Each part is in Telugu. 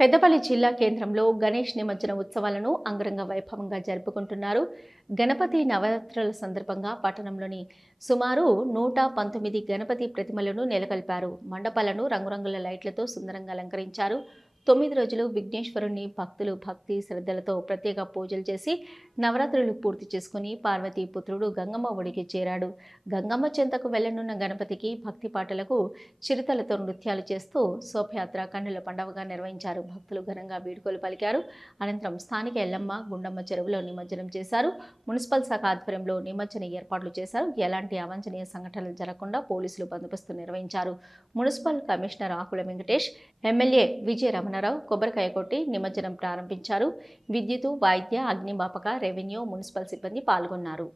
పెద్దపల్లి జిల్లా కేంద్రంలో గణేష్ నిమజ్జన ఉత్సవాలను అంగరంగ వైభవంగా జరుపుకుంటున్నారు. గణపతి నవరాత్రుల సందర్భంగా పట్టణంలోని సుమారు 119 గణపతి ప్రతిమలను నెలకొల్పారు. మండపాలను రంగురంగుల లైట్లతో సుందరంగా అలంకరించారు. 9 రోజులు విఘ్నేశ్వరుని భక్తులు భక్తి శ్రద్ధలతో ప్రత్యేక పూజలు చేసి నవరాత్రులు పూర్తి చేసుకుని పార్వతీ పుత్రుడు గంగమ్మ ఒడికి చేరాడు. గంగమ్మ చెంతకు వెళ్లనున్న గణపతికి భక్తి పాటలకు చిరుతలతో నృత్యాలు చేస్తూ శోభయాత్ర కన్నుల పండుగగా నిర్వహించారు. భక్తులు ఘనంగా వీడ్కోలు పలికారు. అనంతరం స్థానిక ఎల్లమ్మ గుండమ్మ చెరువులో నిమజ్జనం చేశారు. మున్సిపల్ శాఖ ఆధ్వర్యంలో నిమజ్జన ఏర్పాట్లు చేశారు. ఎలాంటి అవాంఛనీయ సంఘటనలు జరగకుండా పోలీసులు బందోబస్తు నిర్వహించారు. మున్సిపల్ కమిషనర్ ఆకుల వెంకటేష్, ఎమ్మెల్యే విజయ రమణారావు కొబ్బరికాయ కొట్టి నిమజ్జనం ప్రారంభించారు. విద్యుత్, వైద్య, అగ్నిమాపక, రెవెన్యూ, మున్సిపల్ సిబ్బంది పాల్గొన్నారు.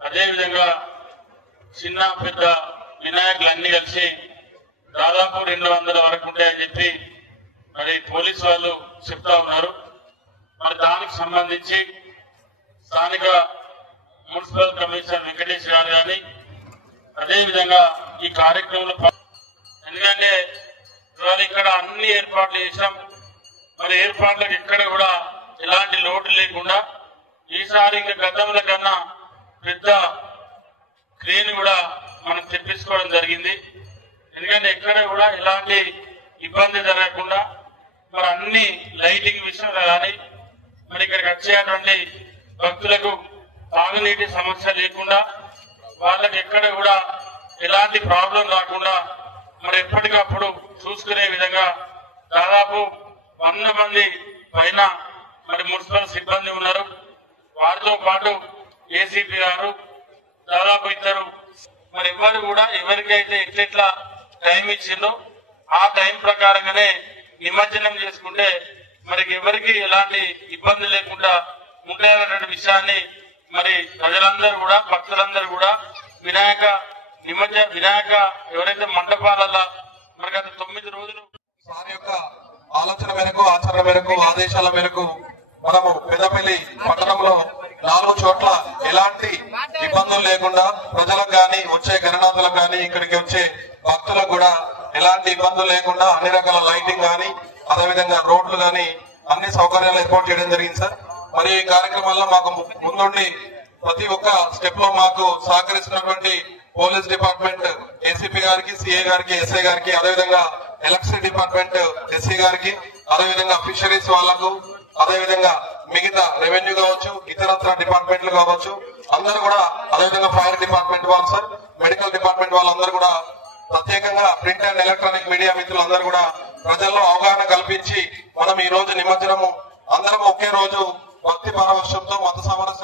అదే విధంగా చిన్న పెద్ద వినాయకులు అన్ని కలిసి దాదాపు 200 వరకు ఉంటాయని చెప్పి మరి పోలీసు వాళ్ళు చెప్తా ఉన్నారు. మరి దానికి సంబంధించి స్థానిక మున్సిపల్ కమిషనర్ వెంకటేష్ గారు కానీ అదే విధంగా ఈ కార్యక్రమంలో ఎందుకంటే ఇవాళ ఇక్కడ అన్ని ఏర్పాట్లు చేశాం. మరి ఏర్పాట్లకు ఎక్కడ కూడా ఎలాంటి లోటు లేకుండా ఈసారి ఇంకా గతంలో కన్నా పెద్ద క్రేన్ కూడా మనం తెప్పించుకోవడం జరిగింది. ఎందుకంటే ఎక్కడ కూడా ఎలాంటి ఇబ్బంది జరగకుండా మరి అన్ని లైటింగ్ విషయంలో కానీ మరి ఇక్కడికి వచ్చేటువంటి భక్తులకు తాగునీటి సమస్య లేకుండా వాళ్ళకి ఎక్కడ కూడా ఎలాంటి ప్రాబ్లం రాకుండా మరి ఎప్పటికప్పుడు చూసుకునే విధంగా దాదాపు 100 మంది పైన మరి మున్సిపల్ సిబ్బంది ఉన్నారు. వారితో పాటు ఏసీపీ గారు దాదాపు 2 మరి ఎవరు కూడా ఎవరికైతే ఎట్లా టైం ఇచ్చిందో ఆ టైం ప్రకారంగానే నిమజ్జనం చేసుకుంటే మరి ఎవరికి ఎలాంటి ఇబ్బంది లేకుండా ఉంటాయన్నటువంటి విషయాన్ని మరి ప్రజలందరూ కూడా భక్తులందరూ కూడా వినాయక ఎవరైతే మండపాలలో మరి గత 9 రోజులు సార్ యొక్క ఆలోచన మేరకు ఆచరణ మేరకు ఆదేశాల మేరకు మనము పెద్దపల్లి పట్టణంలో 4 చోట్ల ఎలాంటి ఇబ్బందులు లేకుండా ప్రజలకు గాని వచ్చే గణనాథులకు గాని ఇక్కడికి వచ్చే భక్తులకు కూడా ఎలాంటి ఇబ్బందులు లేకుండా అన్ని రకాల లైటింగ్ గాని అదేవిధంగా రోడ్లు గాని అన్ని సౌకర్యాలు ఏర్పాటు చేయడం జరిగింది సార్. మరి ఈ కార్యక్రమంలో మాకు ముందుండి ప్రతి ఒక్క స్టెప్ లో మాకు సహకరిస్తున్నటువంటి పోలీస్ డిపార్ట్మెంట్ ఏసీపీ గారికి, సిఐ గారికి, ఎస్ఐ గారికి, అదేవిధంగా ఎలక్ట్రిసిటీ డిపార్ట్మెంట్ ఎస్సీ గారికి, అదేవిధంగా ఫిషరీస్ వాళ్లకు, అదేవిధంగా మిగతా రెవెన్యూ కావచ్చు, ఇతరత్ర డిపార్ట్మెంట్లు కావచ్చు, అందరూ కూడా అదేవిధంగా ఫైర్ డిపార్ట్మెంట్ వాళ్ళు సార్, మెడికల్ డిపార్ట్మెంట్ వాళ్ళందరూ కూడా ప్రత్యేకంగా ప్రింట్ అండ్ ఎలక్ట్రానిక్ మీడియా మిత్రులందరూ కూడా ప్రజల్లో అవగాహన కల్పించి మనం ఈ రోజు నిమజ్జనము అందరం ఒకే రోజు భక్తి పరవశంతో మత సామరస్యం